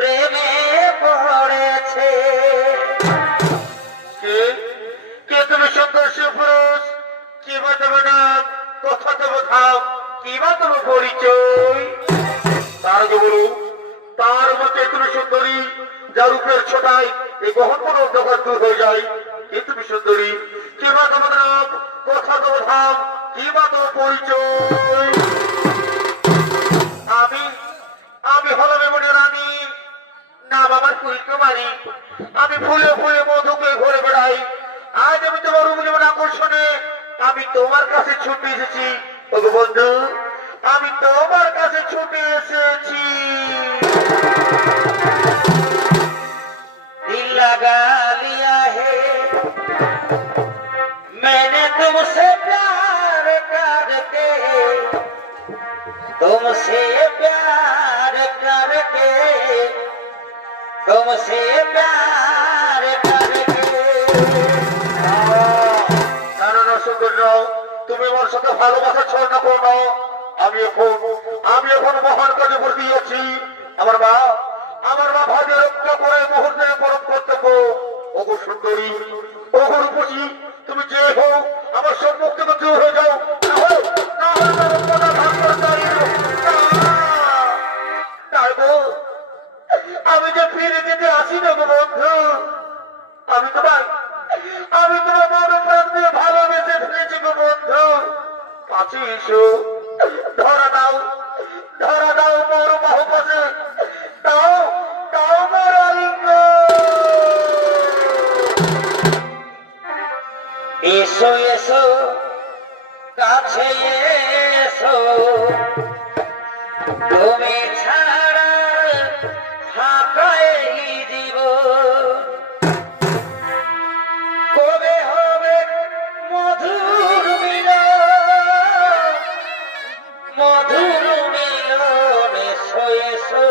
প্রেমে পড়েছে। কে কে তুমি সুন্দর সুপুরুষ? কি বা তোমার নাম? কথা তোমার ধাম? কি বা তোমার পরিচয়? তার আগে বলো, তার মতে তুমি সুন্দরী, যার রূপের ছোটায় এই গহন কোন অন্ধকার দূর হয়ে যায়। কে তুমি সুন্দরী? কি বা তোমার নাম? কথা তোমার ধাম? কি বা তোমার পরিচয়? আমি আমি হলাম এমন রানী, নাম আমার ফুলকুমারী। আমি ফুলে ফুলে মধুকে ঘুরে বেড়াই। আজ আমি তোমার যেমন আকর্ষণে আমি তোমার কাছে ছুটে এসেছি। ওগো বন্ধু, আমি তোমার কাছে ছুটে এসেছি। दिल लगा लिया है मैंने तुमसे प्यार करके, तुमसे प्यार करके, तुमसे प्यार करके। না না না সুন্দর নাও, তুমি আমার সাথে ভালোবাসা ছলনা করো না। আমি এখন মহান কাজে ভর্তি আছি। আমার মা ভাগে রক্ষা করে মুহূর্তে পরম কর্তব্য। ওগো সুন্দরী, ওগো রূপসী, তুমি যে হও আমার সম্মুখ থেকে দূর হয়ে যাও। না হলে তার কথা ভাগ করে দাঁড়িয়ে তারপর আমি যে ফিরে যেতে আসি না গো বন্ধু, আমি তোমার মন প্রাণ দিয়ে ভালোবেসে ফেলেছি গো বন্ধু। কাছে এসো, ধরা দাও মোর বাহু পাশে, দাও দাও মোর আলিঙ্গ। এসো এসো কাছে এসো, তুমি ছাড়া ফাঁকা এই জীবন। কবে হবে মধুর মিলন, মধুর মিলন। এসো এসো